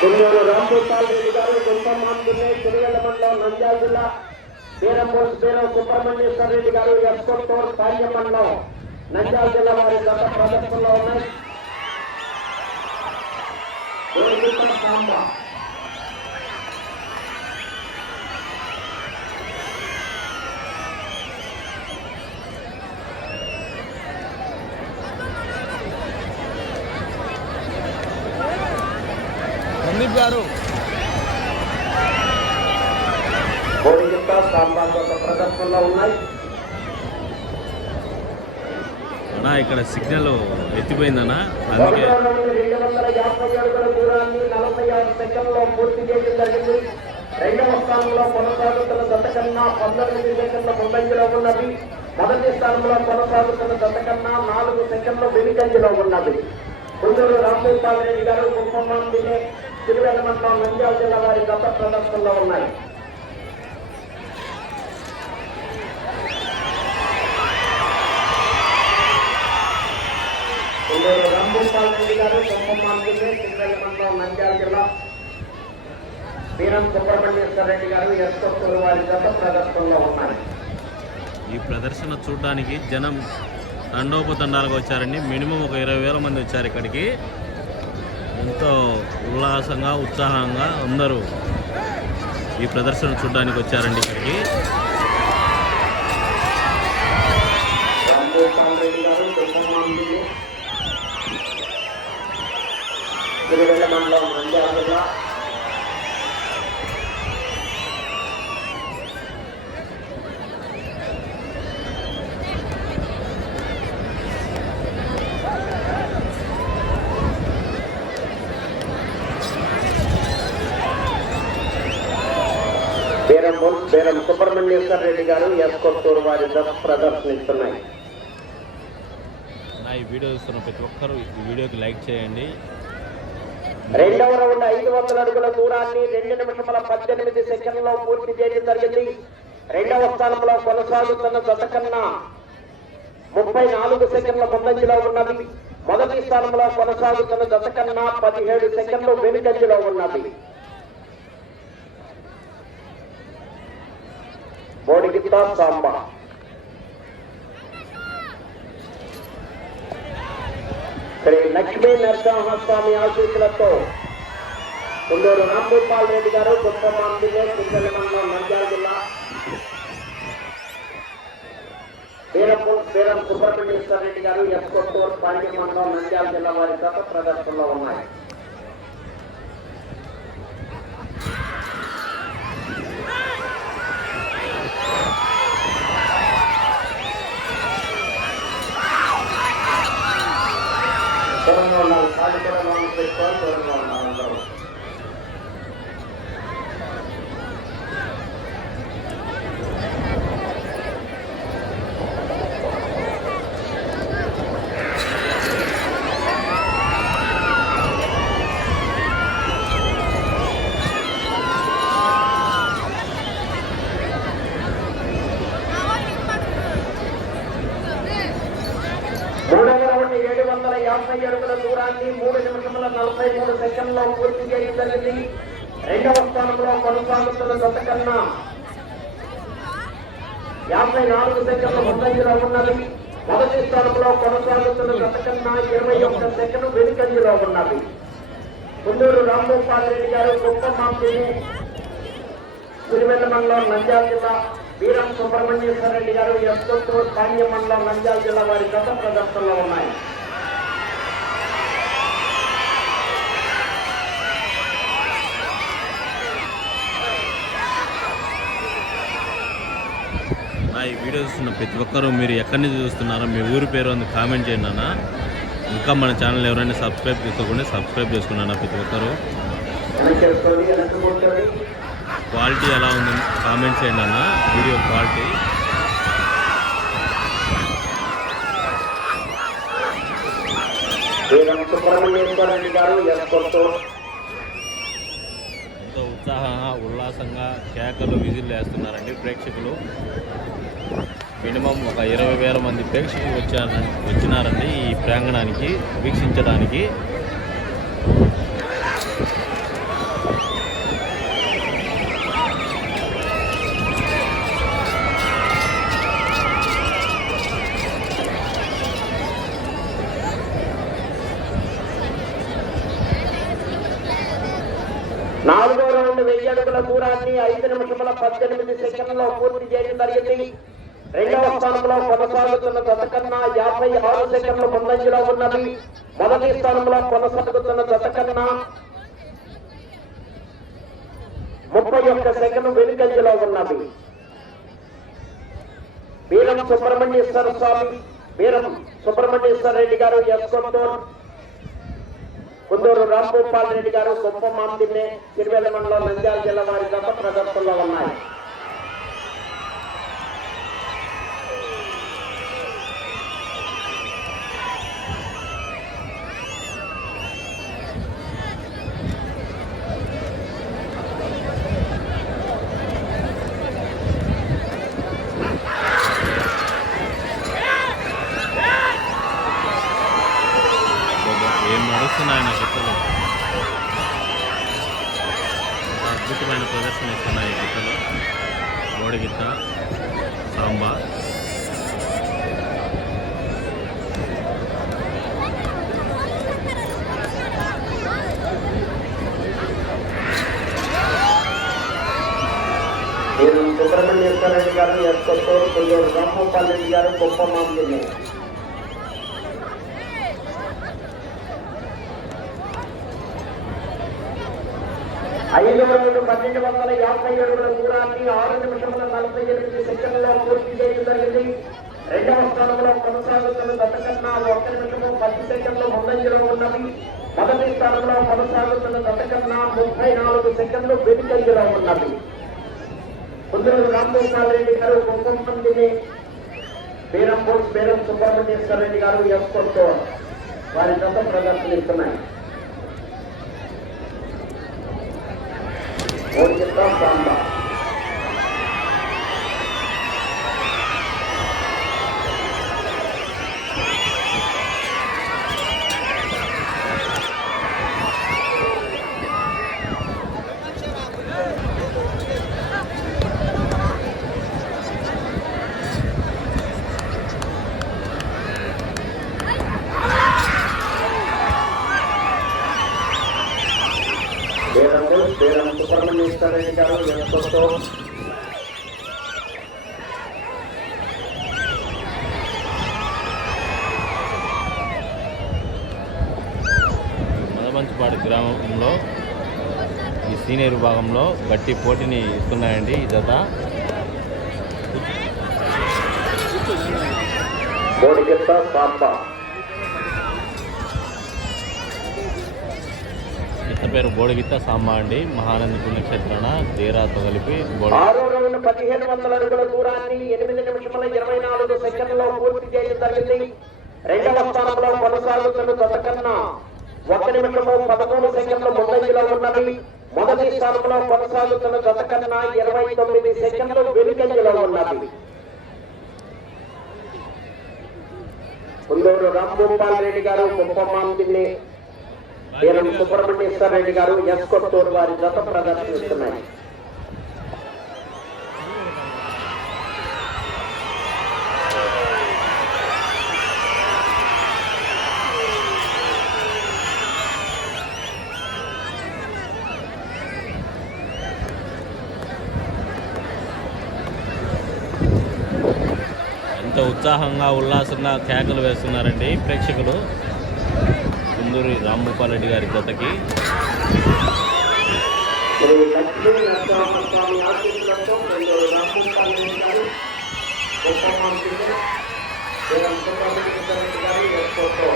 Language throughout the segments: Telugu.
కుమ్మూరు రామగోపాల్ రెడ్డి గారు గుంపమాందునే తిరువెల్ల మండలం నంద్యాల జిల్లా బీరంపోస్ బీరం సుబ్రహ్మణ్యేశ్వర రెడ్డి గారు ఎస్కొట్టూరు పాల్యం మండలం నంద్యాల జిల్లా వారి గత ప్రదర్శనలో ఉన్నాయి గోవింద సాంబ సందీప్ గారు గోవింద సాంబ గత ప్రదర్శనలో ఉన్నాయి. అన్నా ఇక్కడ సిగ్నల్ ఎత్తిపోయిందన్నా. అందుకే మొదటి రౌండ్ రెండు వందల యాభై అడుగుల దూరాన్ని నలభై ఆరు సెకండ్లో పూర్తి చేయడం జరిగింది. రెండవ స్థానంలో కొనసాగుతున్న జత కన్నా పంతొమ్మిది సెకండ్ల ముందంజలో ఉన్నది. మొదటి స్థానంలో కొనసాగుతున్న జత కన్నా నాలుగు సెకండ్ల వెనుకంజలో ఉన్నది. కుందూరు రామగోపాల్ రెడ్డి గారు తిరువెల్ల మండలం నంద్యాల జిల్లా వారి గత ప్రదర్శనలో ఉన్నాయి కుందూరు గారు కుంభమాంబినే తిరువెల్ల మండలం నంద్యాల జిల్లా. వీరం సుబ్రహ్మణ్యేశ్వర రెడ్డి గారు ఎస్కొత్తూరు వారి గత ప్రదర్శనలో ఉన్నాయి ఈ ప్రదర్శన చూడడానికి జనం తండోపతండాలుగా వచ్చారండి. మినిమం ఒక ఇరవై వేల మంది వచ్చారు ఇక్కడికి. ఎంతో ఉల్లాసంగా ఉత్సాహంగా అందరూ ఈ ప్రదర్శన చూడడానికి వచ్చారండి ఇక్కడికి రామగోపాల్ రెడ్డి గారు కుంభమాంబినే తిరువెల్ల మండలం నంద్యాల జిల్లా బేరం బేరం సుబ్రహ్మణ్యేశ్వర రెడ్డి గారు ఎస్ కొత్తూరు వారి ప్రదర్శనిస్తున్నాయి. నా ఈ వీడియో చూస్తున్న ప్రతి ఒక్కరూ ఈ వీడియోకి లైక్ చేయండి. రెండవ రౌండ్ ఐదు వందల అడుగుల దూరాన్ని రెండు నిమిషముల పద్దెనిమిది సెకండ్లో పూర్తి చేయడం జరిగింది. రెండవ స్థానంలో కొనసాగుతున్న జత కన్నా ముప్పై నాలుగు సెకండ్ల ముందంజలో ఉన్నది. మొదటి స్థానంలో కొనసాగుతున్న జత కన్నా పదిహేడు సెకండ్లు వెనుకంజలో ఉన్నది. బోడిగిత్తా సాంబా. శ్రీ లక్ష్మీ నరసింహస్వామి ఆశీస్సులతో కుందూరు రామ్గోపాల్ రెడ్డి గారు కుప్పమాంబిలే సింగల్ మండలం నంద్యాల జిల్లా. వీరపూర్ వీరం సుబ్రహ్మణ్యేశ్వర రెడ్డి గారు ఎస్ కొట్టూరు పాండ్య మండలం నంద్యాల జిల్లా వారి గత ప్రదర్శనలో ఉన్నాయి దూరంగా ఉన్నారు కాళ్ళు కూడా మనం పెట్టుకోవాలి దూరంగా ఉన్నారు అందరూ మూడవ రౌండ్ ఏడు వందల యాభై అడుగుల దూరాన్ని మూడు నిమిషముల నలభై మూడు సెకండ్లో పూర్తి చేయడం జరిగింది రెండవ స్థానంలో కొనసాగుతున్న గత కన్నా యాభై నాలుగు సెకండ్లు ముందంజలో ఉన్నది. మొదటి స్థానంలో కొనసాగుతున్న గత కన్నా ఇరవై ఒక్క సెకండ్ వెనుకంజలో ఉన్నది. కుందూరు రాంగోపాల్ రెడ్డి గారు గొప్ప మాంపిని సిరివెల్ల మండలం నంద్యాల జిల్లా వీరం సుబ్రహ్మణ్యేశ్వర రెడ్డి గారు ఎస్కొత్తూరు పాండ్య మండలం నంద్యాల జిల్లా వారి గత ప్రదర్శనలో ఉన్నాయి. వీడియో చూస్తున్న ప్రతి ఒక్కరూ మీరు ఎక్కడి నుంచి చూస్తున్నారో మీ ఊరి పేరు అని కామెంట్ చేయండి అన్న. ఇంకా మన ఛానల్ ఎవరైనా సబ్స్క్రైబ్ చేసుకోకుండా సబ్స్క్రైబ్ చేసుకున్నాను ప్రతి ఒక్కరూ. క్వాలిటీ ఎలా ఉంది కామెంట్ చేయండి అన్న. Video quality. ఎంతో ఉత్సాహంగా ఉల్లాసంగా కేకలు విజిల్ వేస్తున్నారండి ప్రేక్షకులు. మినిమం ఒక ఇరవై వేల మంది ప్రేక్షకులు వచ్చారు వచ్చినారండి ఈ ప్రాంగణానికి వీక్షించడానికి. నాలుగో రౌండ్ వెయ్యి అడుగుల దూరాన్ని ఐదు నిమిషముల పద్దెనిమిది సెకండ్లో పూర్తి చేయడం జరిగింది. రెండవ స్థానంలో కొనసాగుతున్న జత కన్నా యాభై ఆరు సెకండ్లు ముందంజలో ఉన్నది. మొదటి స్థానంలో కొనసాగుతున్న జత కన్నా ముప్పై ఒక్క సెకండ్ వెనుకంజలో ఉన్నది. వీరం సుబ్రహ్మణ్యేశ్వర స్వామి వీరం సుబ్రహ్మణ్యేశ్వర రెడ్డి గారు ఎస్కొంటూరు కుందూరు గోపాల్ రెడ్డి గారు గొప్ప మాందిన్నే తిరువేల మండలం నంద్యాల జిల్లా వారి గత ప్రదర్శనలో ఉన్నాయి. అద్భుతమైన ప్రదర్శన ఇస్తున్నాయి ఈ గిత్తలు బోడి గిత్త సాంబా వీరం రెడ్డి గారు ఎస్కొంటూరు రెడ్డి గారు గొప్ప ఐదు వందల యాభై అడుగుల దూరాన్ని ఆరు నిమిషముల నలభై ఎనిమిది సెకండ్లో పూర్తి చేయడం జరిగింది. రెండవ స్థానంలో కొనసాగుతున్న దత్తకన్నా ఒక్క నిమిషము పది సెకండ్లు ముందంజలో ఉన్నది. మొదటి స్థానంలో కొనసాగుతున్న దత్తకన్నా ముప్పై నాలుగు సెకండ్లు వెనుకంజలో ఉన్నది. కొందరు రామగోపాల్ రెడ్డి గారు కుంకుమందిని మందిని బీరం సుబ్రహ్మణ్యేశ్వర రెడ్డి గారు ఎస్కొంటూ వారి గత ప్రదర్శనిస్తున్నాయి ఓడిస్తా సాంబా బేరంలో బేరం సుబ్రహ్మణ్యేశ్వర రెడ్డి గారు ఎస్కొంటూ మదమంచిపాడు గ్రామంలో ఈ సీనియర్ విభాగంలో గట్టి పోటీని ఇస్తున్నాయండి ఈ జత. బోడిగిత్త సాంబా పేరు బోడిగిత్త సాంబా అండి మహానంది పుణ్యక్షేత్రాన దేరాతో కలిపి ఆరో రౌండ్ పదిహేను వందల అడుగుల దూరాన్ని ఎనిమిది నిమిషముల ఇరవై నాలుగు సెకండ్లో పూర్తి చేయడం జరిగింది. రెండవ స్థానంలో కొనసాగుతున్న దశకన్నా ఒక నిమిషము పదమూడు సెకండ్ల ముందంజలో ఉన్నది. మొదటి స్థానంలో కొనసాగుతున్న దశకన్నా ఇరవై తొమ్మిది సెకండ్లు వెనుకంజలో ఉన్నది. కుందూరు రాంభూపాల్ రెడ్డి గారు కుంభమాంతిని వీరం సుబ్రహ్మణ్యేశ్వర రెడ్డి గారు ఎస్ కొత్తూరు వారి జత ప్రదర్శిస్తున్నాయి. ఎంత ఉత్సాహంగా ఉల్లాసంగా కేకలు వేస్తున్నారండి ప్రేక్షకులు. నందూరి రాంభూపాల్ రెడ్డి గారి జతకి Thank you నరసింహస్వామి ఆశీస్సులతో కొందరు రామగోపాల్ గారు గొప్ప మంత్రులు వీరం సుబ్రహ్మణ్యేశ్వర రెడ్డి గారు ఎస్కోతో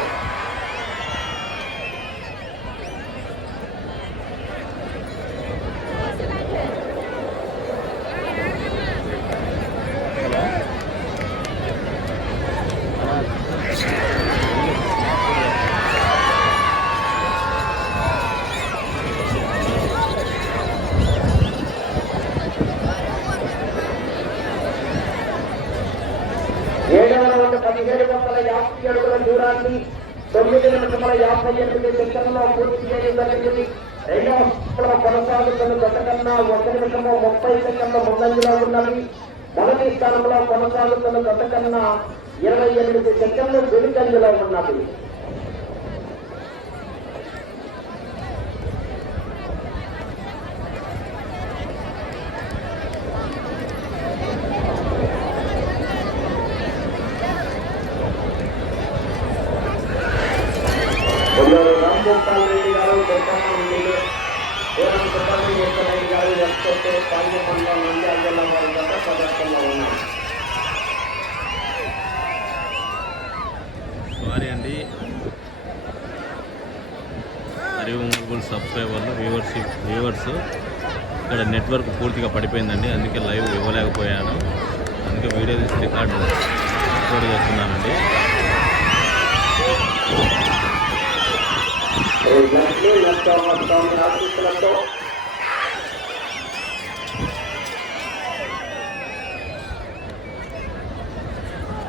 ఏడవ రౌండ్ పదిహేడు వందల యాభై అడుగుల దూరాన్ని తొమ్మిది నిమిషముల యాభై ఎనిమిది సెకండ్లో పూర్తి చేయడం జరిగింది రెండవ స్థానంలో కొనసాగుతున్న జత కన్నా ఒక నిమిషము ముప్పై సెకండ్ల ముందంజలో ఉన్నవి మొదటి స్థానంలో కొనసాగుతున్న జత కన్నా ఇరవై ఎనిమిది సెకండ్లు వెనుకంజలో ఉన్నవి కొందరు రాంగోపాల్ రెడ్డి గారు గొప్పమ్మ నుండి పూరం సుబ్రహ్మణ్యేశ్వర రెడ్డి గారు ఎస్కొట్టే పాండ్యమండలం నంద్యాల జిల్లా వారి గత ప్రదర్శనలో ఉన్నారు సారీ అండి హరిఓం గూగుల్ సబ్స్క్రైబర్లు వ్యూవర్స్ వ్యూవర్స్ ఇక్కడ నెట్వర్క్ పూర్తిగా పడిపోయిందండి. అందుకే లైవ్ ఇవ్వలేకపోయాను. అందుకే వీడియో తీసి రికార్డు అప్లోడ్ చేస్తున్నానండి.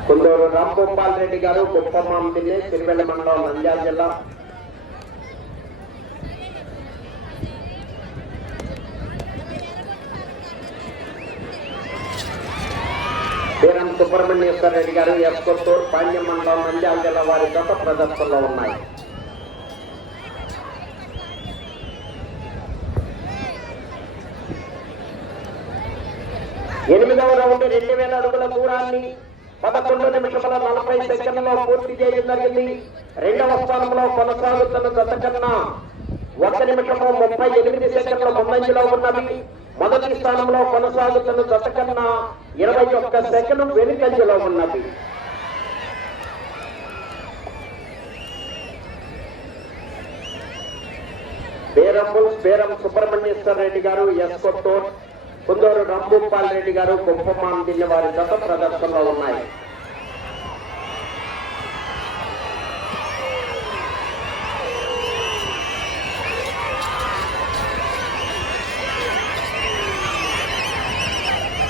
కొందరు రామ్ గోపాల్ రెడ్డి గారు గొప్పమ్మ దిన్నే తిరువెల్ల మండలం నంద్యాల జిల్లా వీరం సుబ్రహ్మణ్యేశ్వర రెడ్డి గారు ఎస్కొత్తూరు పాండ్య మండలం నంద్యాల జిల్లా వారి గత ప్రదర్శనలో ఉన్నాయి. ఎనిమిదవ రౌండ్ రెండు వేల అడుగుల దూరాన్ని పదకొండు నిమిషముల నలభై సెకండ్లో పూర్తి చేయడం జరిగింది. రెండవ స్థానంలో కొనసాగుతున్న గత కన్నా ఒక నిమిషము ముప్పై ఎనిమిది సెకండ్ల ముందంజలో ఉన్నవి మొదటి స్థానంలో కొనసాగుతున్న జత కన్నా ఇరవై ఒక్క సెకండ్ వెనుకంజలో ఉన్నది. బేరంబు బేరం సుబ్రహ్మణ్యేశ్వర రెడ్డి గారు ఎస్ కొట్టూర్ కుందూరు రంభూపాల్ రెడ్డి గారు గొప్ప దిన్న వారి గత ప్రదర్శనలో ఉన్నాయి.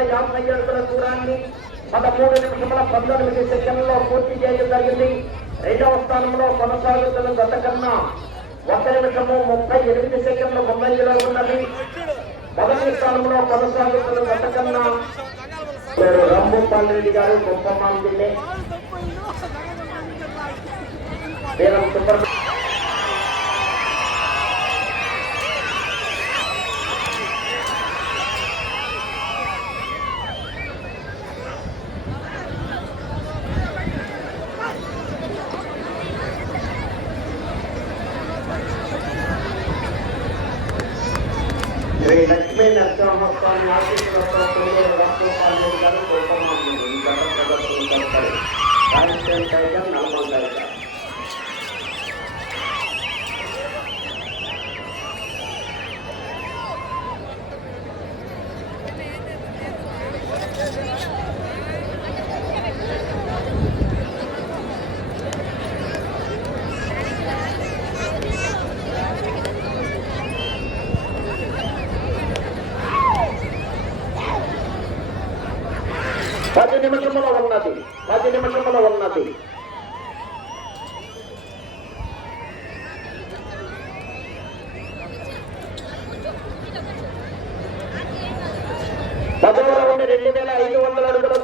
వందల యాభై అడుగుల దూరాన్ని పదమూడు నిమిషముల పంతొమ్మిది సెకండ్లో పూర్తి చేయడం జరిగింది. రెండవ స్థానంలో కొనసాగుతున్న గత కన్నా ఒక నిమిషము ముప్పై ఎనిమిది సెకండ్ల ముందంజలో ఉన్నది. మొదటి స్థానంలో కొనసాగుతున్న గత కన్నా రంభూపాల్ రెడ్డి గారు గొప్ప జిల్లే వీరం సుబ్రహ్మణ్య శ్రీ లక్ష్మీ నరసింహస్వామి ఆశీస్సులతో కొల్లూరు రాష్ట్రపాల్ రెడ్డి గారు గొప్పమ్మ జిల్లే ఈ గత ప్రదర్శన జరుపుతారు రాజస్థాన్ టైగర్ నల్గొండ టైగర్ పది నిమిషముల ఉన్నది పది నిమిషముల ఉన్నది పదవ రౌండ్ రెండు వేల ఐదు వందల అడుగుల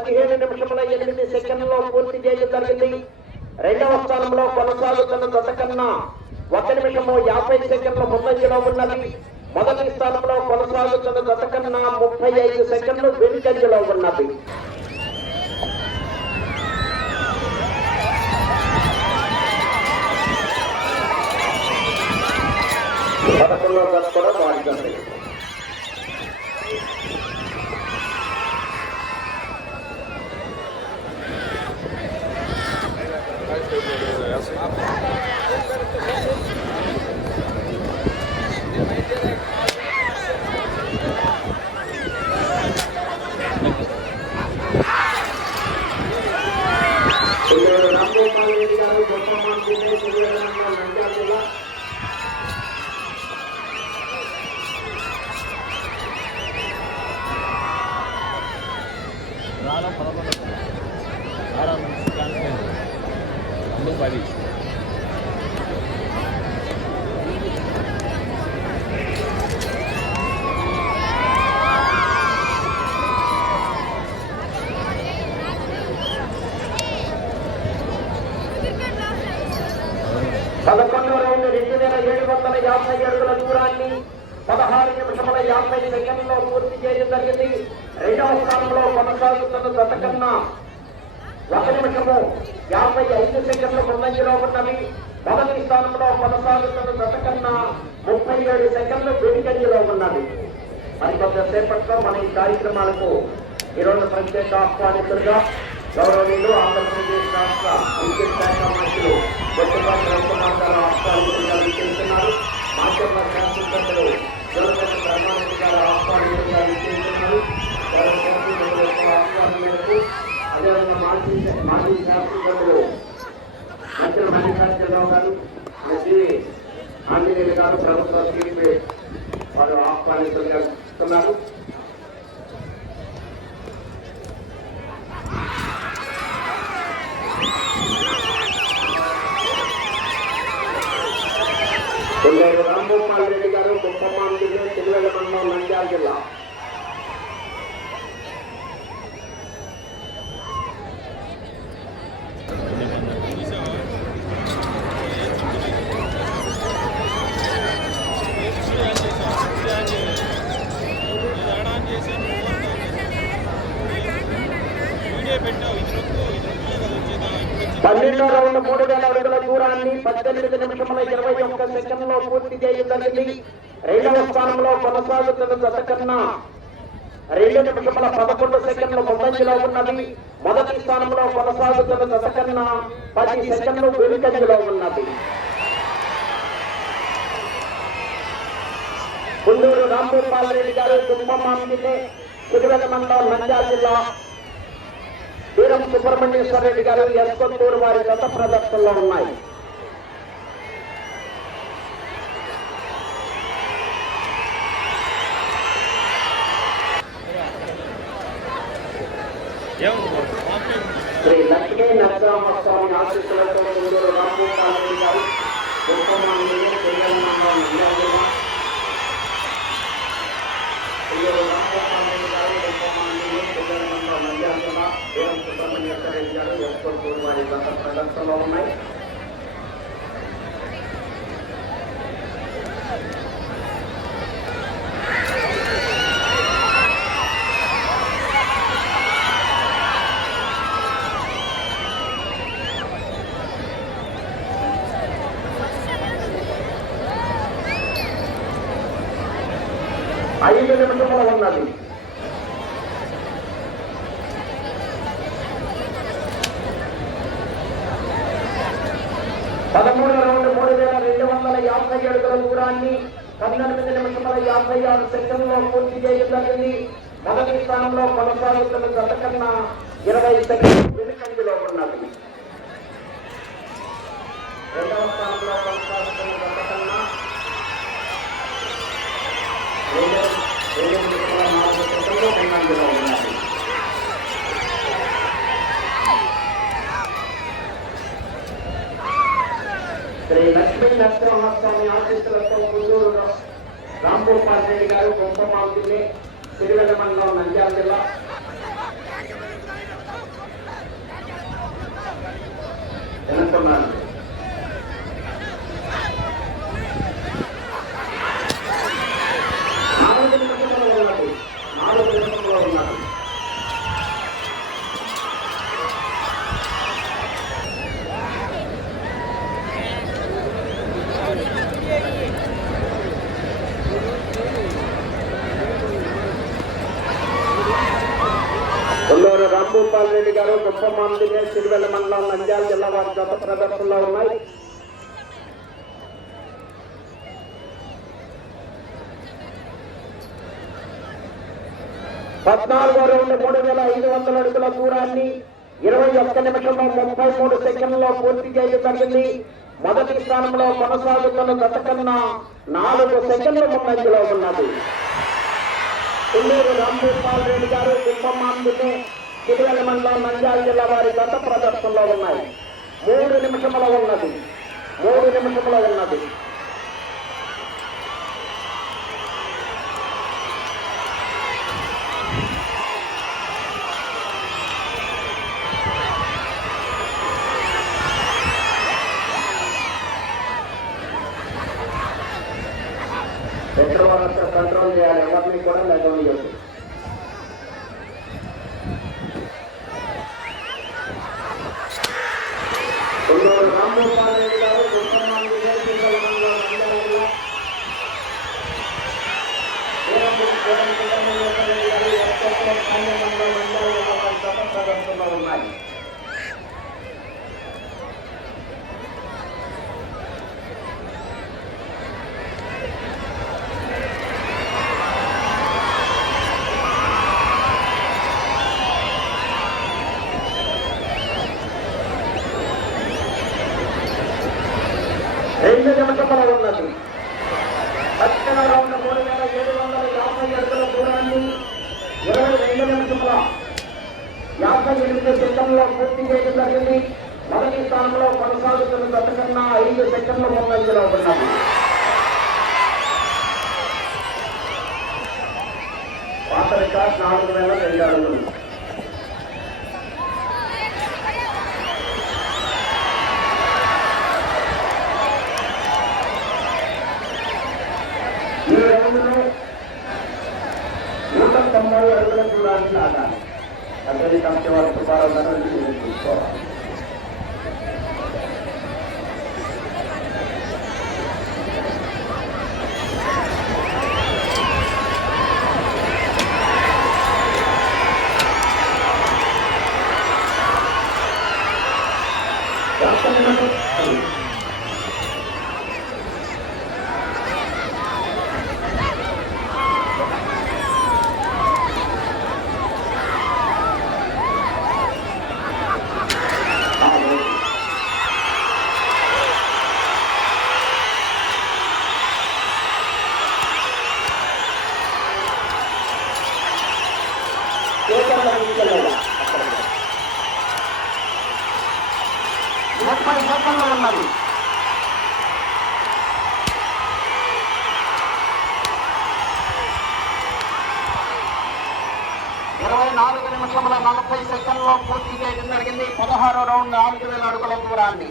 పదిహేడు పదిహేను నిమిషముల ఎనిమిది సెకండ్లో పూర్తి చేయడం జరిగింది. రెండవ స్థానంలో కొనసాగుతున్న జత కన్నా ఒక నిమిషము యాభై సెకండ్ల ముందంజలో ఉన్నది. మొదటి స్థానంలో కొనసాగుతున్న జత కన్నా ముప్పై ఐదు సెకండ్లు వెనుకంజలో ఉన్నది. పదకొండవ కూడా వాడుతుంది పదకొండవ రౌండ్ రెండు వేల ఏడు వందల యాభై అడుగుల దూరాన్ని పదహారు నిమిషముల యాభై సెకండ్లో పూర్తి చేయడం జరిగింది. రెండవ స్థానంలో కొనసాగుతున్న గత కన్నా ఒక నిమిషము యాభై ఐదు సెకండ్ల ముందంజలో ఉన్నవి. మొదటి స్థానంలో కొనసాగుతున్న గత కన్నా ముప్పై ఏడు సెకండ్లు వెనుకంజలో ఉన్నవి. మరి కొంతసేపట్లో మన ఈ కార్యక్రమాలకు ఈరోజు ప్రత్యేక ఆహ్వానితులుగా గౌరవనీయులు ఆంధ్రప్రదేశ్ రాష్ట్ర విద్యుత్ శాఖ మంత్రులు గొప్ప రాష్ట్రాలు గారు ఆహ్వానితులుగా విచ్చేస్తున్నారు. మాచర్ల శాసనసభ్యులు జోలపల్లి ధర్మారెడ్డి గారు ఆహ్వానితులుగా ఆహ్వానం మేరకు అదేవిధంగా మాజీ మాజీ శాసనసభ్యులు మల్లికార్జునరావు గారు శ్రీ ఆంజనేయులు గారు ప్రభుత్వ స్వీప్ వారు ఆహ్వానిస్తున్నారు ఇస్తున్నారు కొండేరు రాంభూపాల్ రెడ్డి గారు కుప్పమ్మ జిల్లా తిరువెల్ల మండలం పద్దెనిమిది నిమిషముల ఇరవై ఒక్క సెకండ్లో పూర్తి చేయడం రెండవ స్థానంలో కొనసాగుతున్న గత కన్నా రెండు నిమిషముల పదకొండు సెకండ్లు ముందంజలో ఉన్నది. మొదటి స్థానంలో కొనసాగుతున్న గత కన్నా పది సెకండ్లు వెనుకంజలో ఉన్నది. గుండూరు రాంభూపాల్ రెడ్డి గారు కుంభమాంబిని తిరువెల మండలం నంద్యాల జిల్లా. వీరం సుబ్రహ్మణ్యేశ్వర రెడ్డి గారు ఎస్కొందూరు వారి గత ప్రదర్శనలో ఉన్నాయి. గారు ఎస్కొందూరు వారి గత ప్రదర్శనలో ఉన్నాయి ఐదు నిమిషముల ఉన్నది పదమూడు రౌండ్ మూడు వేల రెండు వందల యాభై అడుగుల దూరాన్ని పద్దెనిమిది నిమిషముల ఆరు సెకండ్లో పూర్తి చేయడం జరిగింది మొదటి స్థానంలో కొనసాగుతున్న గత కన్నా ఇరవై సెకండ్ వెనుకంజలో ఉన్నది. రెండవ స్థానంలో కొనసాగుతున్న గత కన్నా నాలుగు సెకండ్లు వెనుకంజలో ఉన్నది. శ్రీ లక్ష్మీ నరసింహస్వామి ఆశీస్సులతో ముందు రాంభూపాల్ రెడ్డి గారు కొంపమాల్ని సిరివెల్ల మండలం నంద్యాల జిల్లా. ఎన్నుకున్నాను నాలుగు నిమిషంలో ఉన్నది నాలుగు నిమిషంలో ఉన్నది కొల్లూరు రాంభూపాల్ రెడ్డి గారు గొప్ప గొప్పమాందినే సిరివెల్ల మండలం నంద్యాల జిల్లా వారి గత ప్రదర్శనలో ఉన్నాయి. పద్నాలుగు రెండు మూడు వేల ఐదు వందల అడుగుల దూరాన్ని ఇరవై ఒక్క నిమిషంలో ముప్పై మూడు సెకండ్లో పూర్తి చేయడం జరిగింది. మొదటి స్థానంలో కొనసాగుతున్న గత కన్నా నాలుగు సెకండ్ల ముందంజలో ఉన్నది. తుల్లూరు రాంభూపాల్ రెడ్డి గారు కుంభమాంబిని తిరువెల మండలం నంద్యాల జిల్లా వారి గత ప్రదర్శనలో ఉన్నాయి. మూడు నిమిషముల ఉన్నది. మూడు నిమిషముల ఉన్నది. kita ada. Ada di kampung orang. కూడా కూర్చోలేదు అక్కడ ముప్పై సెకండ్లు ఉన్నది ఇరవై నాలుగు నిమిషముల నలభై సెకండ్లో పూర్తి చేయడం జరిగింది. పదహారు రౌండ్ నాలుగు వేల అడుగుల దూరాన్ని.